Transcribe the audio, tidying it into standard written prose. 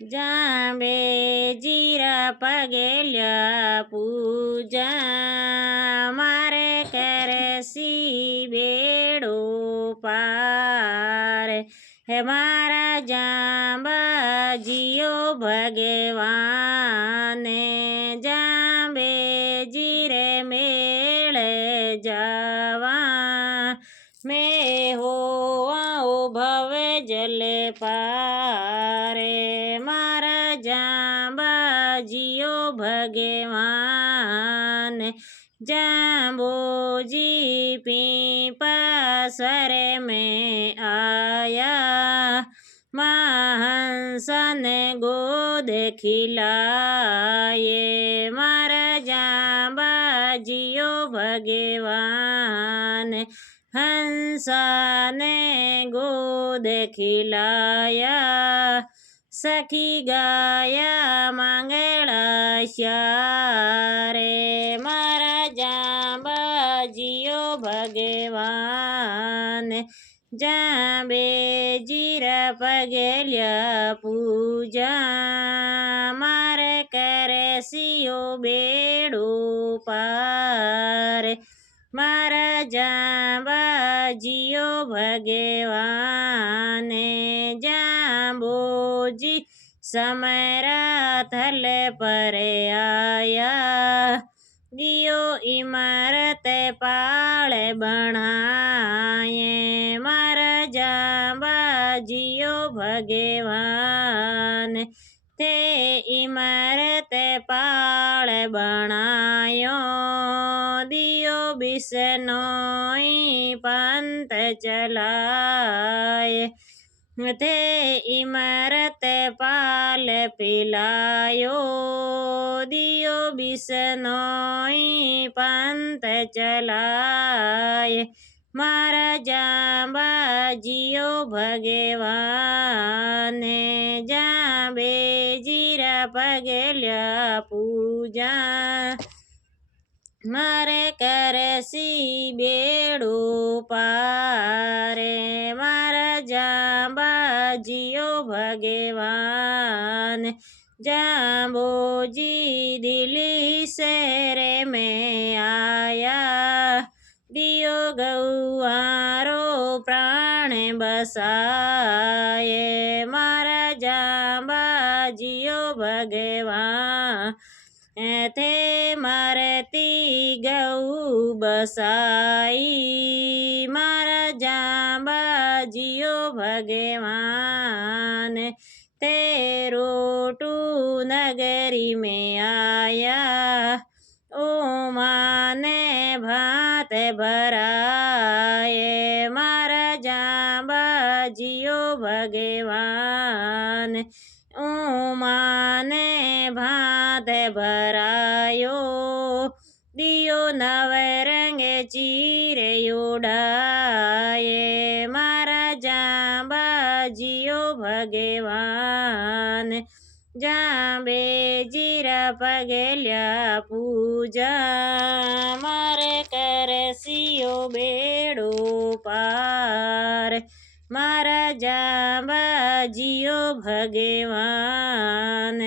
જાંબેજીરા પગેલ્યા પૂજા મારે કરે સી બેડો પાર હે મારા જાંબાજીઓ ભગવાને જાંબેજી રે મેળે જવા મેં હો ભવે જલે પારે મારા જાંબાજીઓ ભગવાન જાંબોજી પીપાસરે में आया महाहंसने गोद खिलाए मारा जांबाजियो भगवान हंसाने गोद खिलाया सखी गाया मंगला श्यारे मारा जांबाजियो भगवान જાંબેજીરા પગેલ્યા પૂજા મારે કરે સિયો બેડો પાર મારા જાંબાજીઓ ભગવાને જાંબોજી સમરા થલે પરે આયા दियो इमारत पाले बनाए मारा जांबाजियो भगवान ते इमारत पाले बनायो दियो बिसनोई पंत चलाए ते इमारत पाल पिलायो दियो बिसनोई पंत चलाए मारा जांबाजियो भगवाने जांबेजीरा पगल्या पूजा मारे करसी बेड़ो पारे मारा जांबाजियो भगवान जांबोजी दिल्ली शहरे में आया दियो गौआरो प्राण बसाए मारा जांबाजियो भगवान थे मारती गौ बसाई मारा जांबाजियो भगवान तेरो टू नगरी में आया ओ माने भात भराए मारा जांबाजियो भगवान ओ माने भात भरायो दियो नवरंगे चीरे उड़ाए मारा जांबाजियो भगवान जांबेजीरा पगल्या पूजा मारे करसियो बेड़ो पार मारा जांबाजियो भगवान।